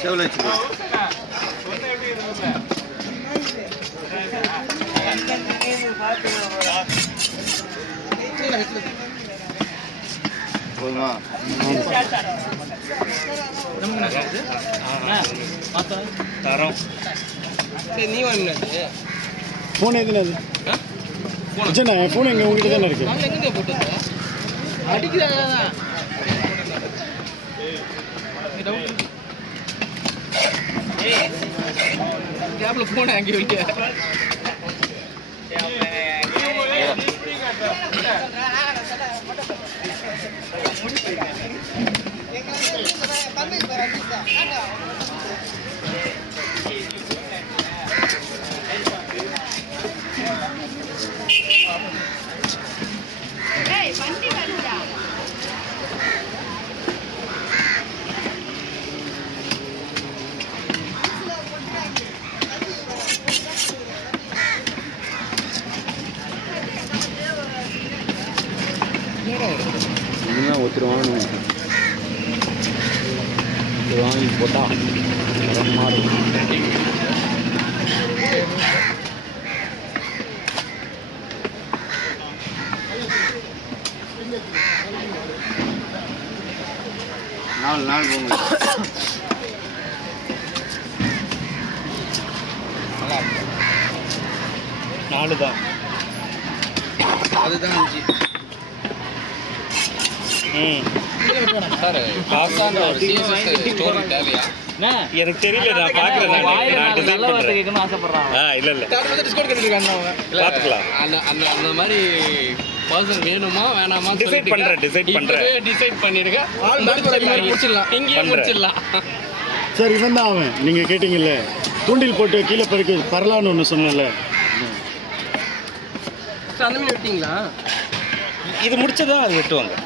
செவ்ல வச்சு போதுமா? தரோம். சரி நீ வாங்கினாச்சு ஃபோன் எதுனா அது அச்சா என் ஃபோன் எங்கே உங்ககிட்ட தானே இருக்கு. எங்கே போட்டு அடிக்கிறாங்க கேப்ல ஃபோனை அங்கே வைக்க இன்னும் ஒருத்தர் வாங்கணும். வாங்கி போட்டால் மாறும். நாலு போங்க. நாலு தான் அதுதான் இருந்துச்சு. எனக்கு தெரியல, நான் பாக்குறேன். அந்த மாதிரி பர்சன் வேணுமா வேணாமா டிசைட் பண்ணிருக்கேன். சார் இவன் தான் அவன் நீங்க கேட்டீங்கல்ல, தூண்டில் போட்டு கீழே பரலான்னு ஒன்று சொன்னல. அந்த மாதிரி வெட்டிங்களா? இது முடிச்சதா அது வெட்டுவாங்க.